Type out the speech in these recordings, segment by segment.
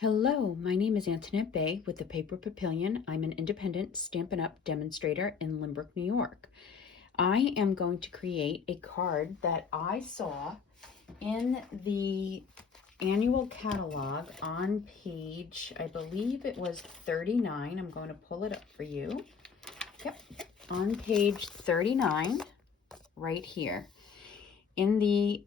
Hello, my name is Antoinette Bay with the Paper Papillion. I'm an independent Stampin' Up! Demonstrator in Limerick, New York. I am going to create a card that I saw in the annual catalog on page, I believe it was 39. I'm going to pull it up for you. Yep, on page 39, right here. In the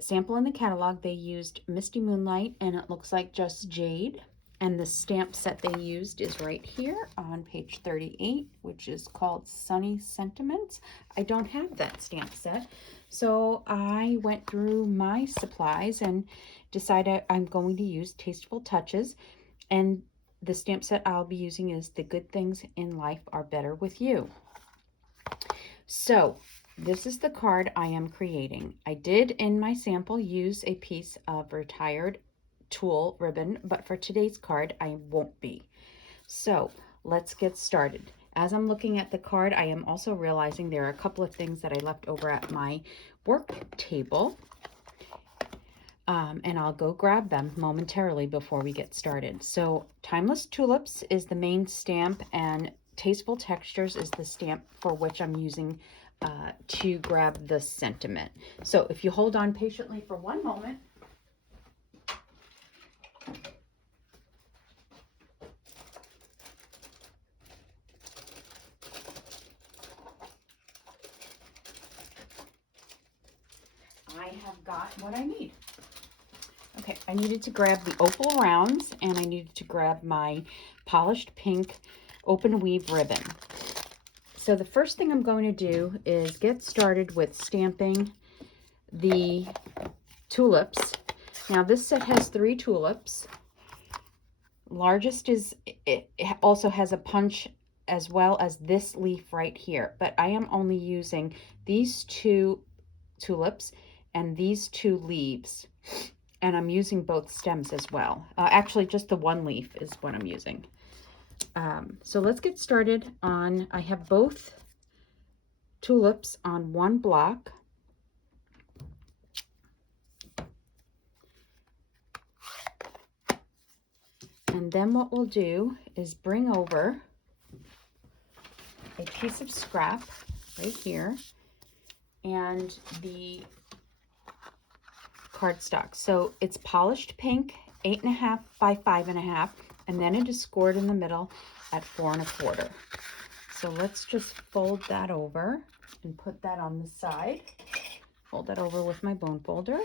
sample in the catalog, they used Misty Moonlight, and it looks like Just Jade. And the stamp set they used is right here on page 38, which is called Sunny Sentiments. I don't have that stamp set, so I went through my supplies and decided I'm going to use Tasteful Touches. And the stamp set I'll be using is The Good Things in Life Are Better With You. So this is the card I am creating. I did in my sample use a piece of retired tulle ribbon, but for today's card I won't be. So let's get started. As I'm looking at the card, I am also realizing there are a couple of things that I left over at my work table. And I'll go grab them momentarily before we get started. So Timeless Tulips is the main stamp, and Tasteful Textures is the stamp for which I'm using to grab the sentiment. So if you hold on patiently for one moment. I have got what I need. Okay, I needed to grab the opal rounds, and I needed to grab my polished pink open weave ribbon. So the first thing I'm going to do is get started with stamping the tulips. Now this set has 3 tulips. Largest is, it also has a punch as well as this leaf right here, but I am only using these 2 tulips and these 2 leaves, and I'm using both stems as well. Actually, just the 1 leaf is what I'm using. So let's get started on, I have both tulips on 1 block. And then what we'll do is bring over a piece of scrap right here and the cardstock. So it's polished pink, 8.5 by 5.5, and then it is scored in the middle at 4 1/4. So let's just fold that over and put that on the side. Fold that over with my bone folder.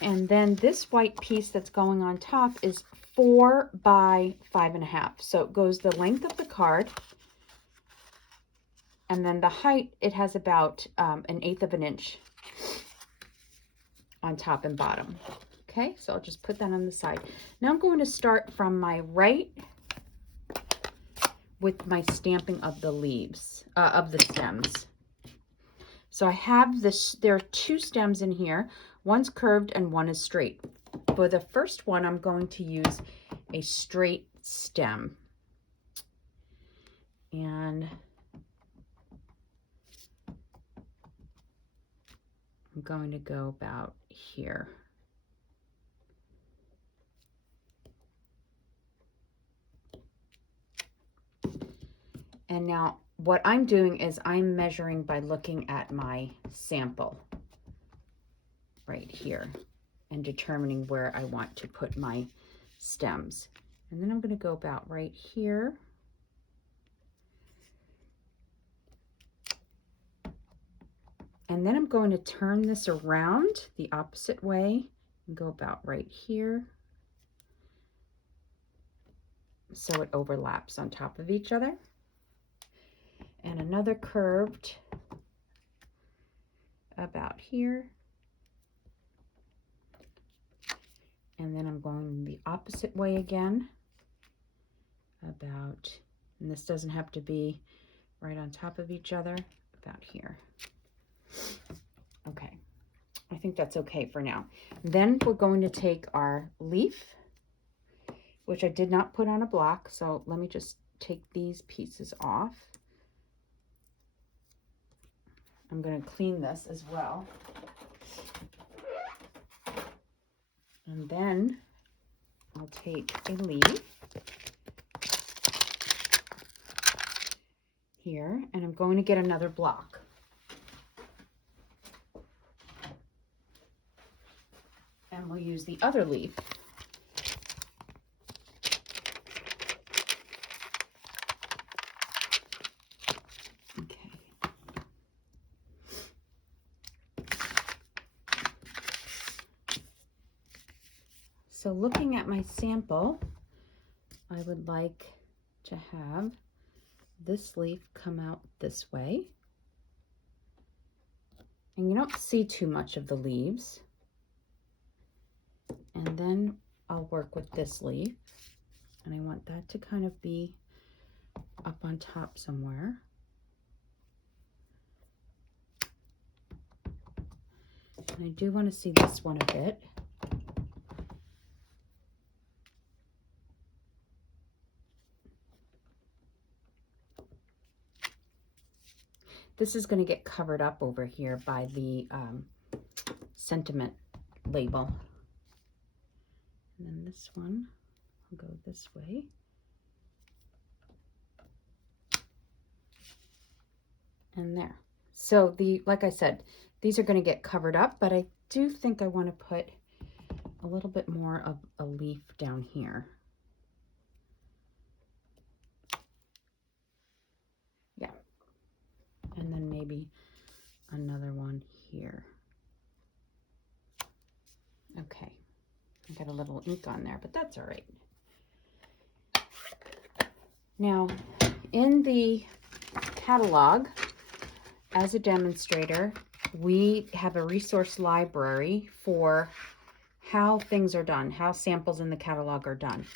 And then this white piece that's going on top is 4 by 5.5. So it goes the length of the card. And then the height, it has about 1/8 of an inch on top and bottom. Okay, so I'll just put that on the side. Now I'm going to start from my right with my stamping of the leaves, of the stems. So I have this, there are 2 stems in here. One's curved and one is straight. For the first one, I'm going to use a straight stem. And I'm going to go about here. And now what I'm doing is I'm measuring by looking at my sample right here and determining where I want to put my stems. And then I'm going to go about right here. And then I'm going to turn this around the opposite way and go about right here, so it overlaps on top of each other. And another curved about here. And then I'm going the opposite way again, about, and this doesn't have to be right on top of each other, about here. Okay, I think that's okay for now. Then we're going to take our leaf, which I did not put on a block, so let me just take these pieces off. I'm going to clean this as well. And then I'll take a leaf here, and I'm going to get another block. And we'll use the other leaf. Okay. So looking at my sample, I would like to have this leaf come out this way. And you don't see too much of the leaves. And then I'll work with this leaf. And I want that to kind of be up on top somewhere. And I do want to see this one a bit. This is going to get covered up over here by the sentiment label. And then this one will go this way. And there. So like I said, these are going to get covered up, but I do think I want to put a little bit more of a leaf down here. Yeah. And then maybe another one here. Okay. I got a little ink on there, but that's all right. Now, in the catalog, as a demonstrator, we have a resource library for how things are done, how samples in the catalog are done.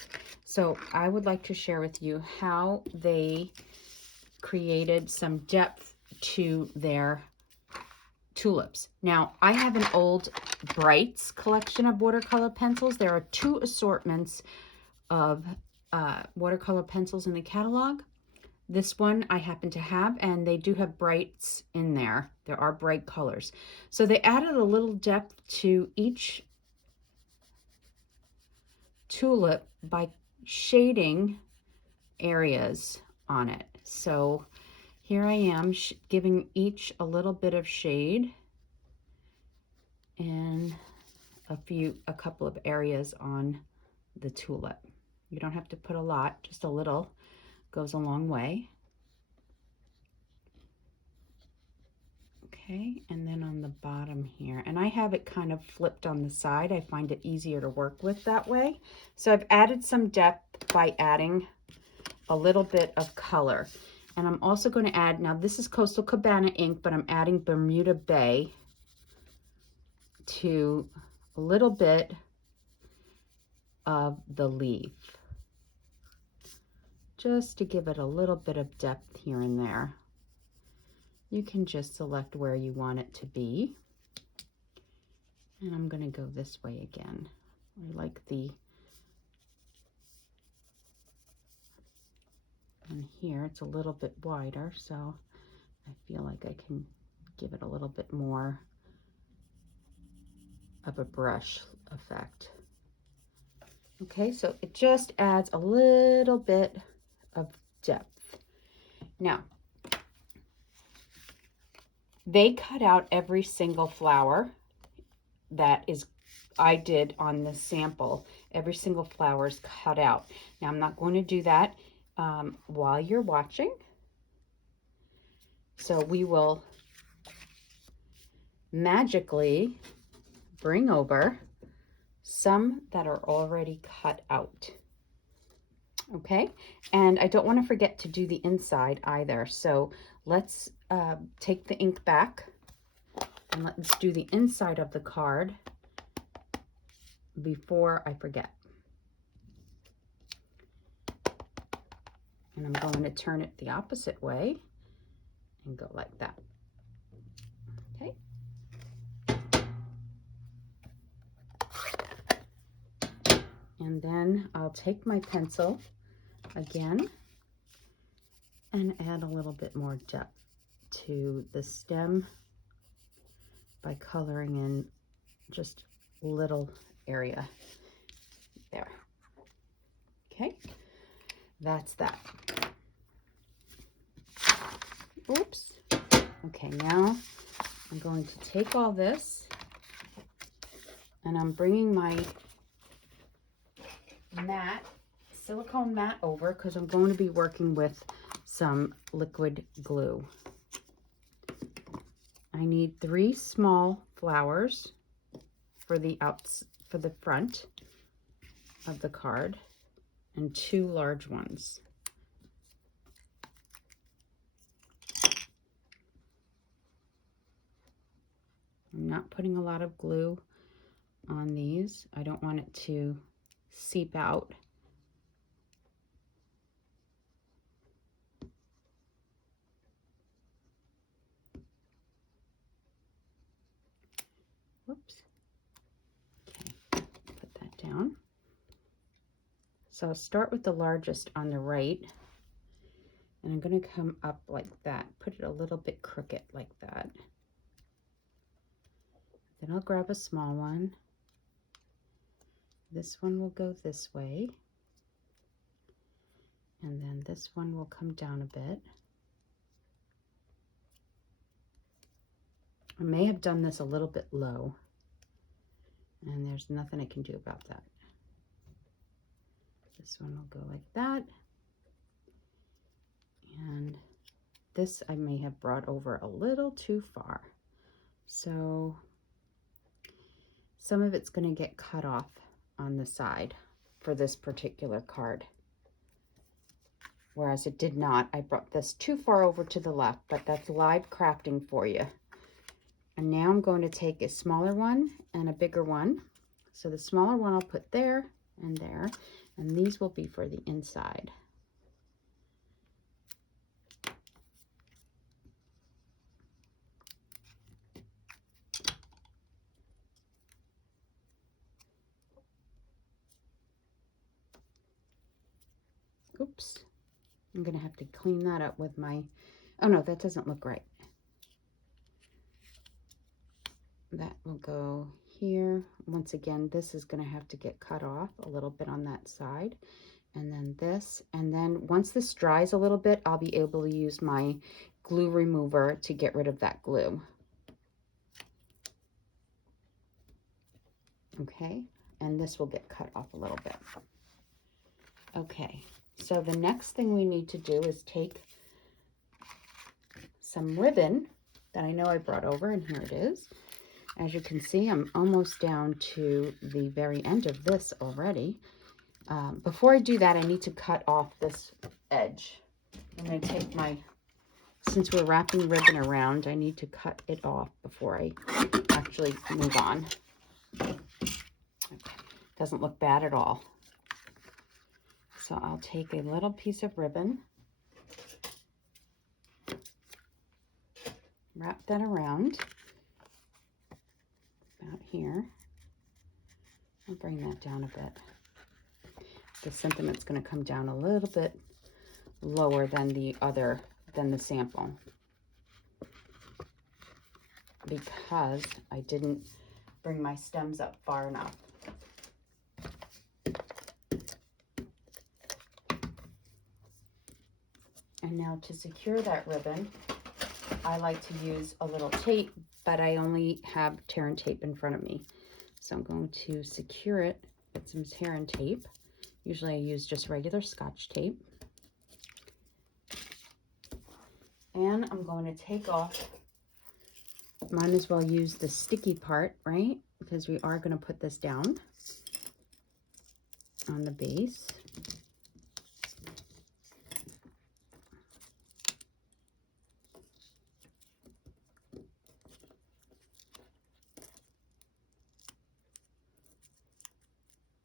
So I would like to share with you how they created some depth to their tulips. Now, I have an old Brights collection of watercolor pencils. There are two assortments of watercolor pencils in the catalog. This one I happen to have, and they do have brights in there. There are bright colors. So they added a little depth to each tulip by shading areas on it. So here I am giving each a little bit of shade and a couple of areas on the tulip. You don't have to put a lot, just a little goes a long way. Okay, and then on the bottom here, and I have it kind of flipped on the side. I find it easier to work with that way. So I've added some depth by adding a little bit of color. And I'm also going to add, now this is Coastal Cabana ink, but I'm adding Bermuda Bay to a little bit of the leaf, just to give it a little bit of depth here and there. You can just select where you want it to be. And I'm going to go this way again. I like and here it's a little bit wider, so I feel like I can give it a little bit more of a brush effect. Okay, so it just adds a little bit of depth. Now, they cut out every single flower that I did on the sample. Every single flower is cut out. Now, I'm not going to do that while you're watching. So we will magically bring over some that are already cut out. Okay, and I don't want to forget to do the inside either. So let's take the ink back and let's do the inside of the card before I forget. And I'm going to turn it the opposite way and go like that. Okay. And then I'll take my pencil again and add a little bit more depth to the stem by coloring in just little area there. Okay, that's that. Oops. Okay, now I'm going to take all this and I'm bringing my mat, silicone mat over because I'm going to be working with some liquid glue. I need 3 small flowers for the front of the card and 2 large ones. I'm not putting a lot of glue on these. I don't want it to seep out. Whoops. Okay, put that down. So I'll start with the largest on the right, and I'm going to come up like that. Put it a little bit crooked like that. Then I'll grab a small one. This one will go this way. And then this one will come down a bit. I may have done this a little bit low, and there's nothing I can do about that. This one will go like that. And this I may have brought over a little too far. So some of it's going to get cut off on the side for this particular card. Whereas it did not. I brought this too far over to the left, but that's live crafting for you. And now I'm going to take a smaller one and a bigger one. So the smaller one I'll put there and there, and these will be for the inside. Oops. I'm going to have to clean that up with my, oh no, that doesn't look right. That will go here. Once again, this is going to have to get cut off a little bit on that side. And then this, and then once this dries a little bit, I'll be able to use my glue remover to get rid of that glue. Okay, and this will get cut off a little bit. Okay, so the next thing we need to do is take some ribbon that I know I brought over, and here it is. As you can see, I'm almost down to the very end of this already. Before I do that, I need to cut off this edge. I'm going to take my, since we're wrapping ribbon around, I need to cut it off before I actually move on. Okay. Doesn't look bad at all. So I'll take a little piece of ribbon, wrap that around about here. I'll bring that down a bit. The sentiment's going to come down a little bit lower than the sample, because I didn't bring my stems up far enough. And now to secure that ribbon, I like to use a little tape, but I only have tear and tape in front of me. So I'm going to secure it with some tear and tape. Usually I use just regular Scotch tape. And I'm going to take off, might as well use the sticky part, right? Because we are going to put this down on the base.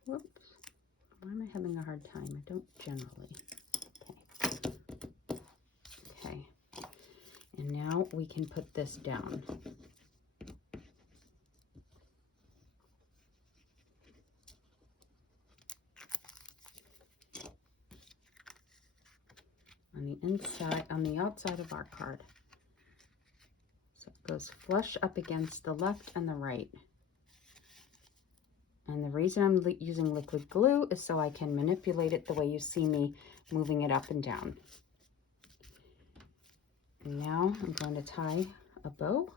Whoops. Why am I having a hard time? I don't generally. Okay. Okay. And now we can put this down. On the inside, on the outside of our card. So it goes flush up against the left and the right. And the reason I'm using liquid glue is so I can manipulate it the way you see me moving it up and down. And now I'm going to tie a bow.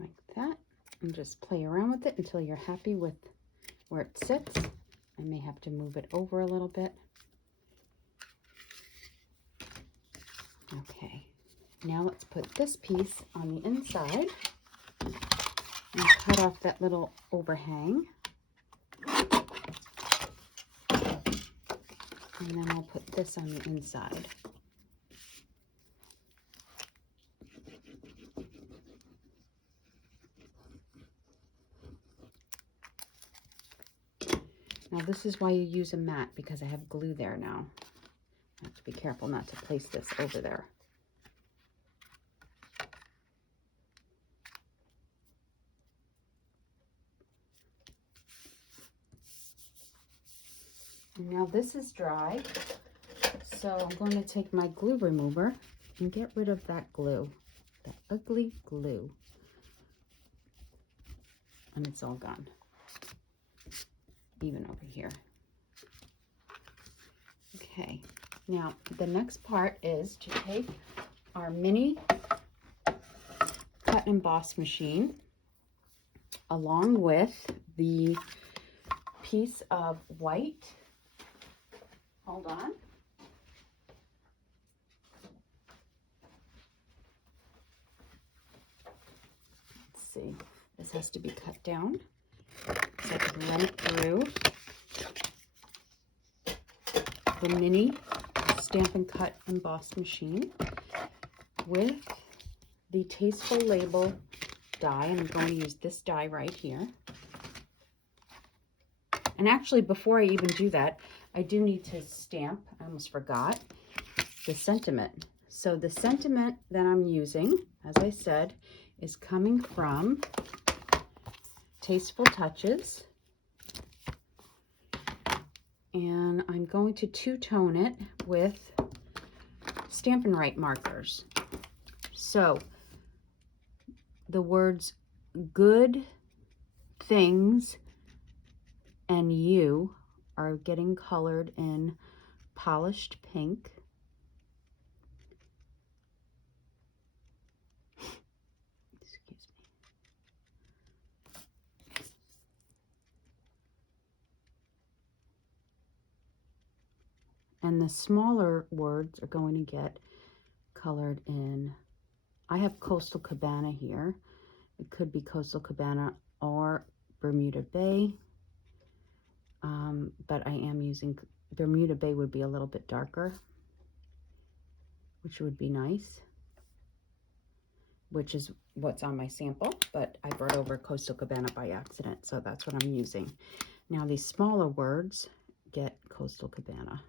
Like that, and just play around with it until you're happy with where it sits. I may have to move it over a little bit. Okay, now let's put this piece on the inside and cut off that little overhang. And then I'll put this on the inside. Now this is why you use a mat, because I have glue there now. I have to be careful not to place this over there. Now this is dry, so I'm going to take my glue remover and get rid of that glue, that ugly glue. And it's all gone, even over here. Okay, now the next part is to take our mini cut and emboss machine along with the piece of white. Hold on. Let's see. This has to be cut down so I can run it through the mini Stampin' Cut Emboss machine with the Tasteful Label die. And I'm going to use this die right here. And actually, before I even do that, I do need to stamp, I almost forgot, the sentiment. So the sentiment that I'm using, as I said, is coming from Tasteful Touches. And I'm going to two-tone it with Stampin' Right markers. So the words good things and you are getting colored in polished pink. Excuse me. And the smaller words are going to get colored in, I have Coastal Cabana here. It could be Coastal Cabana or Bermuda Bay. But I am using Bermuda Bay, would be a little bit darker, which would be nice, which is what's on my sample, but I brought over Coastal Cabana by accident, so that's what I'm using. Now these smaller words get Coastal Cabana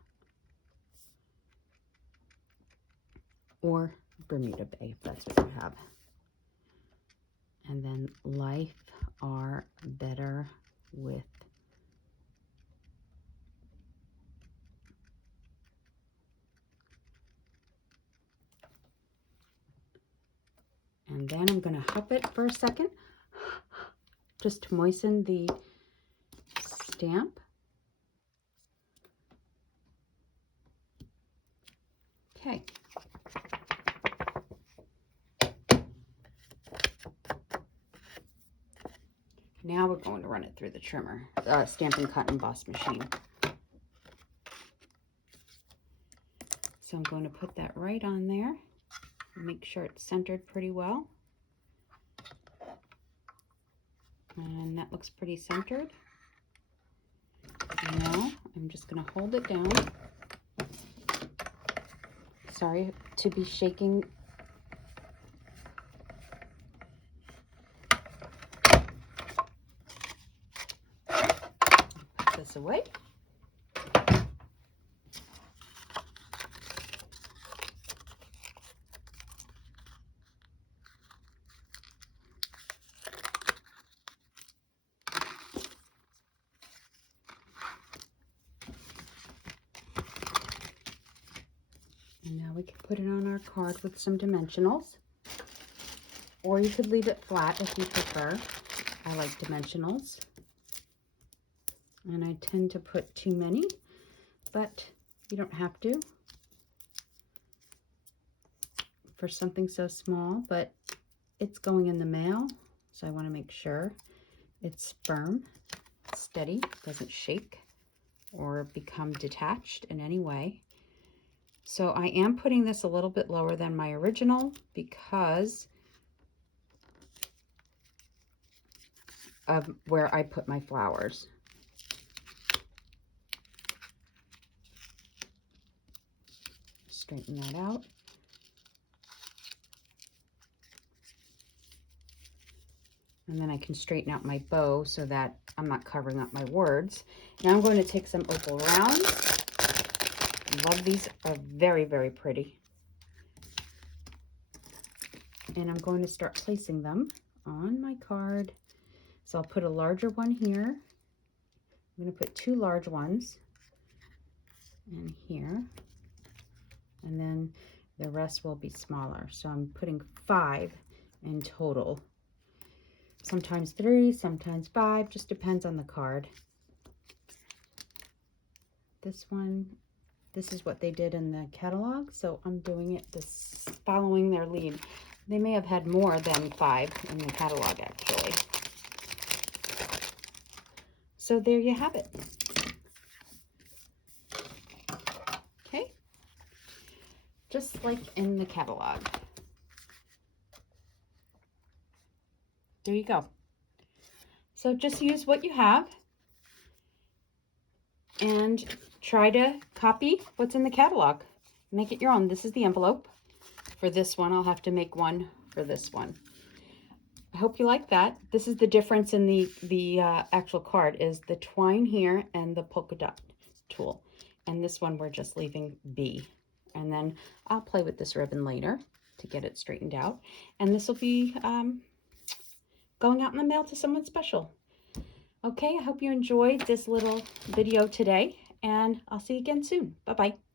or Bermuda Bay, if that's what you have. And then life are better with and then I'm going to huff it for a second just to moisten the stamp. Okay. Now we're going to run it through the trimmer, Stampin' Cut Emboss machine. So I'm going to put that right on there. Make sure it's centered pretty well. And that looks pretty centered. Now I'm just going to hold it down. Sorry to be shaking this away. And now we can put it on our card with some dimensionals. Or you could leave it flat if you prefer. I like dimensionals. And I tend to put too many, but you don't have to for something so small, but it's going in the mail, so I want to make sure it's firm, steady, doesn't shake or become detached in any way. So I am putting this a little bit lower than my original because of where I put my flowers. Straighten that out. And then I can straighten out my bow so that I'm not covering up my words. Now I'm going to take some opal rounds. I love these, are very, very pretty. And I'm going to start placing them on my card. So I'll put a larger one here. I'm going to put 2 large ones in here. And then the rest will be smaller. So I'm putting 5 in total. Sometimes 3, sometimes 5, just depends on the card. This one, this is what they did in the catalog, so I'm doing it following their lead. They may have had more than 5 in the catalog, actually. So there you have it. Okay, just like in the catalog. There you go. So just use what you have and try to copy what's in the catalog. Make it your own. This is the envelope. For this one, I'll have to make one for this one. I hope you like that. This is the difference in the actual card, is the twine here and the polka dot tool. And this one we're just leaving be. And then I'll play with this ribbon later to get it straightened out. And this will be going out in the mail to someone special. Okay, I hope you enjoyed this little video today, and I'll see you again soon. Bye-bye.